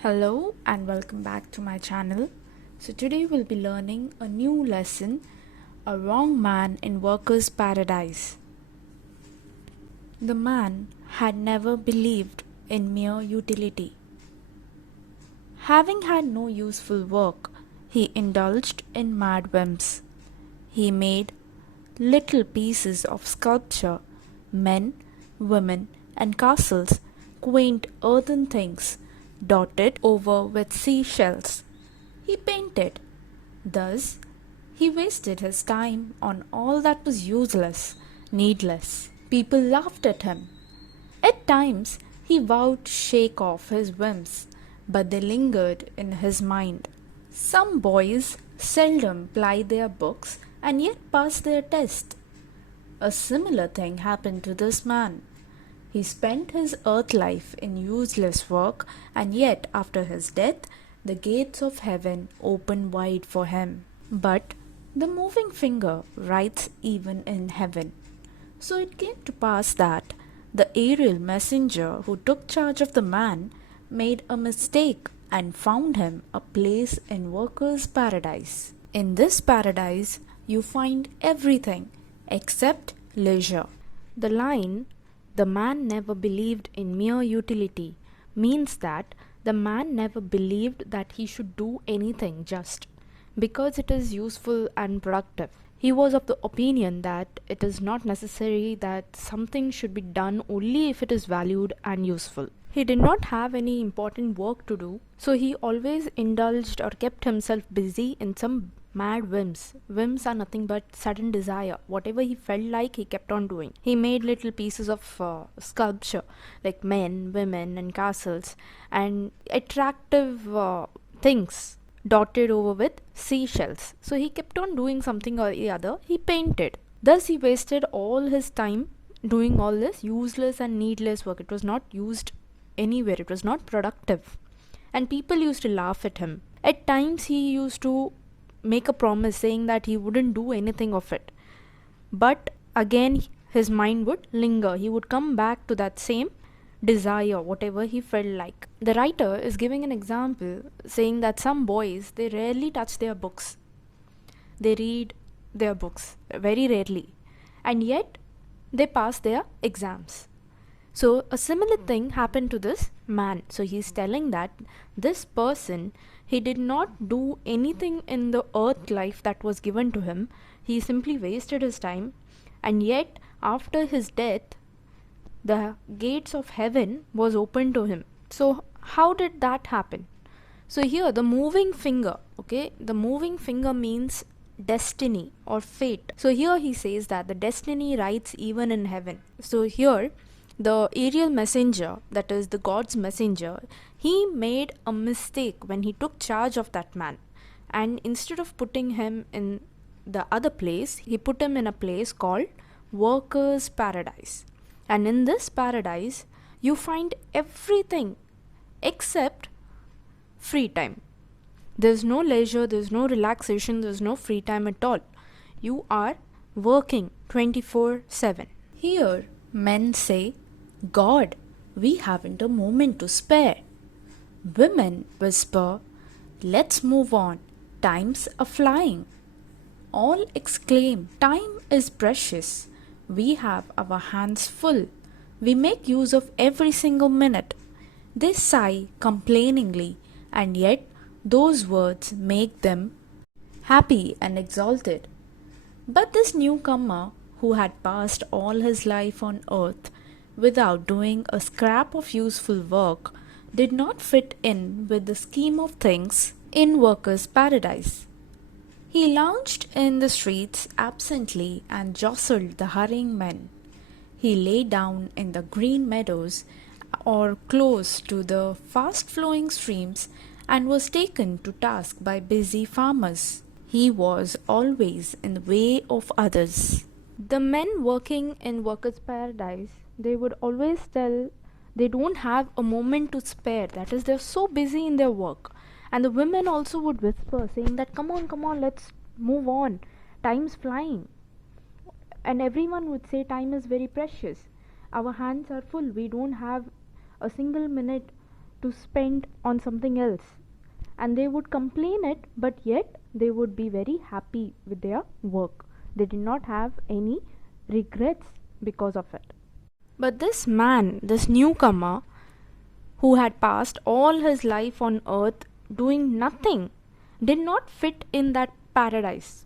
Hello and welcome back to my channel. So today we'll be learning a new lesson, A Wrong Man in Workers' Paradise. The man had never believed in mere utility. Having had no useful work, he indulged in mad whims. He made little pieces of sculpture, men, women, and castles, quaint earthen things, dotted over with seashells. He painted. Thus, he wasted his time on all that was useless, needless. People laughed at him. At times, he vowed to shake off his whims, but they lingered in his mind. Some boys seldom ply their books and yet pass their test. A similar thing happened to this man. He spent his earth life in useless work, and yet after his death, the gates of heaven opened wide for him. But the moving finger writes even in heaven. So it came to pass that the aerial messenger who took charge of the man made a mistake and found him a place in workers' paradise. In this paradise, you find everything except leisure. The line, "the man never believed in mere utility," means that the man never believed that he should do anything just because it is useful and productive. He was of the opinion that it is not necessary that something should be done only if it is valued and useful. He did not have any important work to do, so he always indulged or kept himself busy in some mad whims. Whims are nothing but sudden desire. Whatever he felt like, he kept on doing. He made little pieces of sculpture like men, women, and castles, and attractive things dotted over with seashells. So he kept on doing something or the other. He painted. Thus, he wasted all his time doing all this useless and needless work. It was not used anywhere, it was not productive. And people used to laugh at him. At times, he used to make a promise saying that he wouldn't do anything of it. But again, his mind would linger. He would come back to that same desire, whatever he felt like. The writer is giving an example saying that some boys, they rarely touch their books. They read their books very rarely, and yet they pass their exams. So a similar thing happened to this man. So he's telling that this person, he did not do anything in the earth life that was given to him. He simply wasted his time, and yet after his death, the gates of heaven was open to him. So how did that happen? So here the moving finger, okay, the moving finger means destiny or fate. So here he says that the destiny writes even in heaven. So here the aerial messenger, that is the God's messenger, he made a mistake when he took charge of that man, and instead of putting him in the other place, he put him in a place called workers' paradise. And in this paradise, you find everything except free time. There's no leisure, there's no relaxation, there's no free time at all. You are working 24/7. Here, men say, "God, we haven't a moment to spare." Women whisper, "Let's move on, time's a flying." All exclaim, "Time is precious. We have our hands full. We make use of every single minute." They sigh complainingly, and yet those words make them happy and exalted. But this newcomer, who had passed all his life on earth without doing a scrap of useful work, did not fit in with the scheme of things in workers' paradise. He lounged in the streets absently and jostled the hurrying men. He lay down in the green meadows or close to the fast-flowing streams and was taken to task by busy farmers. He was always in the way of others. The men working in workers' paradise, they would always tell they don't have a moment to spare. That is, they're so busy in their work. And the women also would whisper, saying that, come on, let's move on. Time's flying. And everyone would say, time is very precious. Our hands are full. We don't have a single minute to spend on something else, and they would complain it, but yet they would be very happy with their work. They did not have any regrets because of it. But this man, this newcomer, who had passed all his life on earth doing nothing, did not fit in that paradise.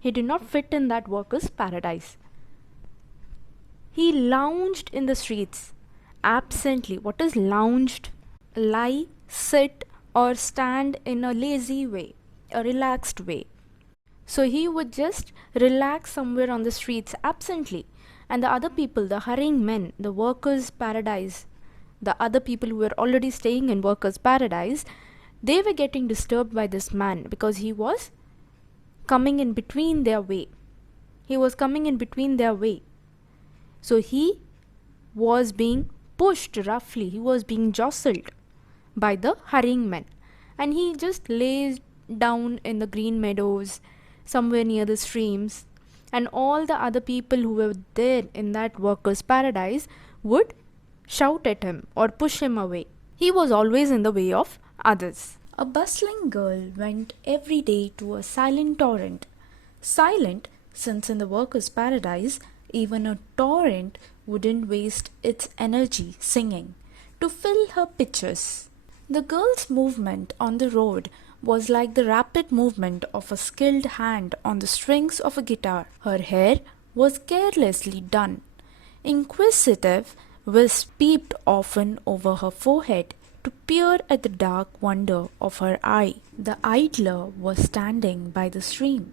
He did not fit in that worker's paradise. He lounged in the streets absently. What is lounged? Lie, sit, or stand in a lazy way, a relaxed way. So he would just relax somewhere on the streets absently. And the other people, the hurrying men, the workers' paradise, the other people who were already staying in workers' paradise, they were getting disturbed by this man because he was coming in between their way. He was coming in between their way. So he was being pushed roughly. He was being jostled by the hurrying men. And he just lays down in the green meadows, somewhere near the streams. And all the other people who were there in that workers' paradise would shout at him or push him away. He was always in the way of others. A bustling girl went every day to a silent torrent. Silent, since in the workers' paradise, even a torrent wouldn't waste its energy singing to fill her pitchers. The girl's movement on the road was like the rapid movement of a skilled hand on the strings of a guitar. Her hair was carelessly done. Inquisitive wisp peeped often over her forehead to peer at the dark wonder of her eye. The idler was standing by the stream,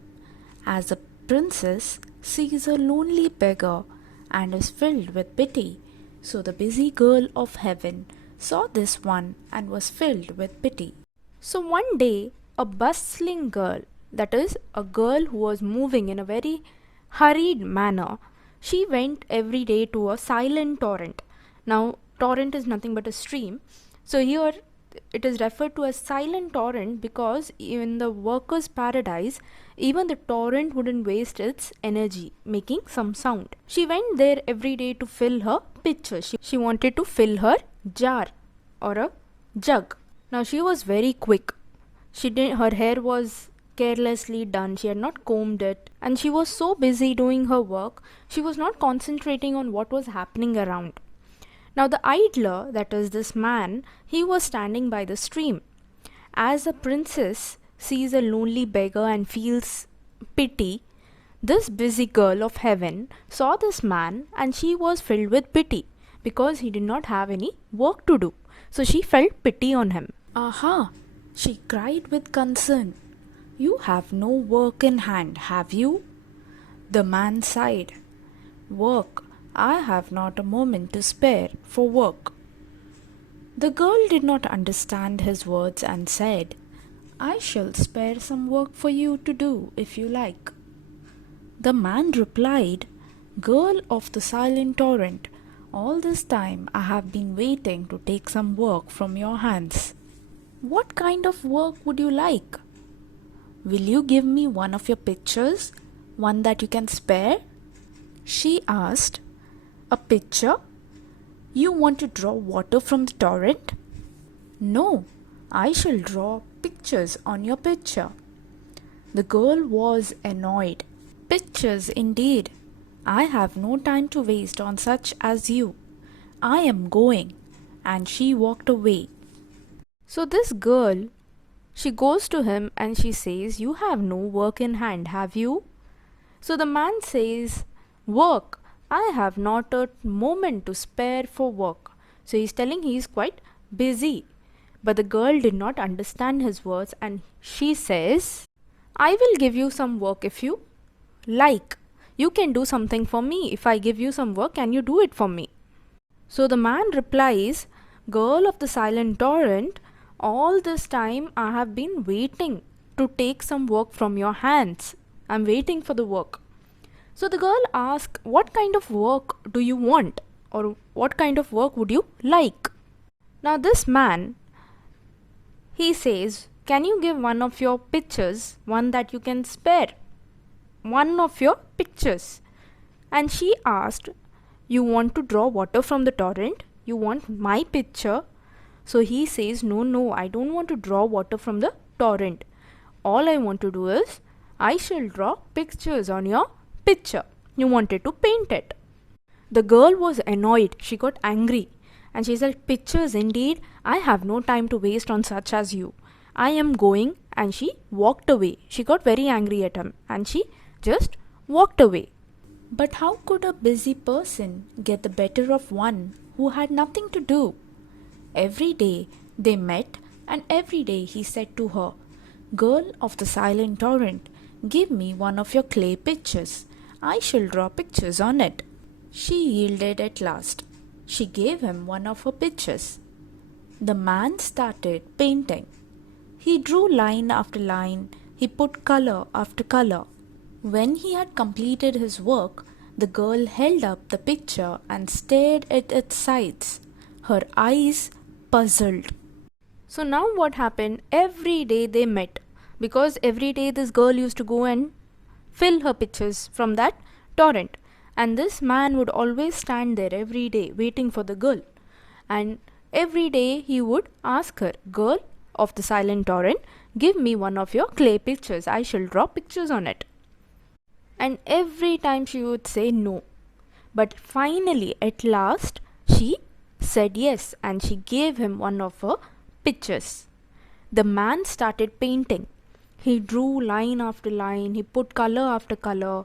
as a princess sees a lonely beggar and is filled with pity. So the busy girl of heaven saw this one and was filled with pity. So one day, a bustling girl, that is, a girl who was moving in a very hurried manner, she went every day to a silent torrent. Now, torrent is nothing but a stream. So here it is referred to as silent torrent because in the workers' paradise, even the torrent wouldn't waste its energy making some sound. She went there every day to fill her pitcher. She wanted to fill her jar or a jug. Now she was very quick. Her hair was carelessly done. She had not combed it, and she was so busy doing her work, she was not concentrating on what was happening around. Now the idler, that is this man, he was standing by the stream. As a princess sees a lonely beggar and feels pity, this busy girl of heaven saw this man and she was filled with pity because he did not have any work to do. So she felt pity on him. Aha! She cried with concern. You have no work in hand, have you? The man sighed. Work? I have not a moment to spare for work. The girl did not understand his words and said, I shall spare some work for you to do if you like. The man replied, Girl of the silent torrent, all this time I have been waiting to take some work from your hands. What kind of work would you like? Will you give me one of your pictures, one that you can spare? She asked. A picture? You want to draw water from the torrent? No, I shall draw pictures on your picture. The girl was annoyed. Pictures indeed. I have no time to waste on such as you. I am going. And she walked away. So this girl, she goes to him and she says, You have no work in hand, have you? So the man says, Work? I have not a moment to spare for work. So he's telling he is quite busy. But the girl did not understand his words and she says, I will give you some work if you like. You can do something for me. If I give you some work, can you do it for me? So the man replies, Girl of the silent torrent, all this time I have been waiting to take some work from your hands. I'm waiting for the work. So the girl asked, What kind of work do you want? Or what kind of work would you like? Now this man, he says, Can you give one of your pictures, one that you can spare? One of your pictures. And she asked, You want to draw water from the torrent? You want my picture? So he says, no, I don't want to draw water from the torrent. All I want to do is, I shall draw pictures on your picture. You wanted to paint it. The girl was annoyed. She got angry. And she said, pictures indeed. I have no time to waste on such as you. I am going. And she walked away. She got very angry at him. And she just walked away. But how could a busy person get the better of one who had nothing to do? Every day they met, and every day he said to her, "Girl of the silent torrent, give me one of your clay pictures. I shall draw pictures on it." She yielded at last. She gave him one of her pictures. The man started painting. He drew line after line. He put color after color. When he had completed his work, the girl held up the picture and stared at its sides, her eyes puzzled. So now what happened? Every day they met, because every day this girl used to go and fill her pictures from that torrent, and this man would always stand there every day waiting for the girl, and every day he would ask her, "Girl of the silent torrent, give me one of your clay pictures. I shall draw pictures on it." And every time she would say no. But finally, at last, she said yes, and she gave him one of her pictures. The man started painting. He drew line after line, he put color after color,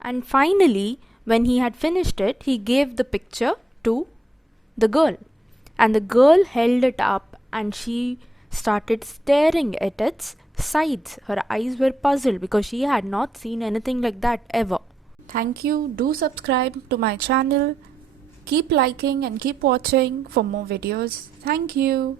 and finally, when he had finished it, he gave the picture to the girl. And the girl held it up and she started staring at its sides. Her eyes were puzzled because she had not seen anything like that ever. Thank you. Do subscribe to my channel. Keep liking and keep watching for more videos. Thank you.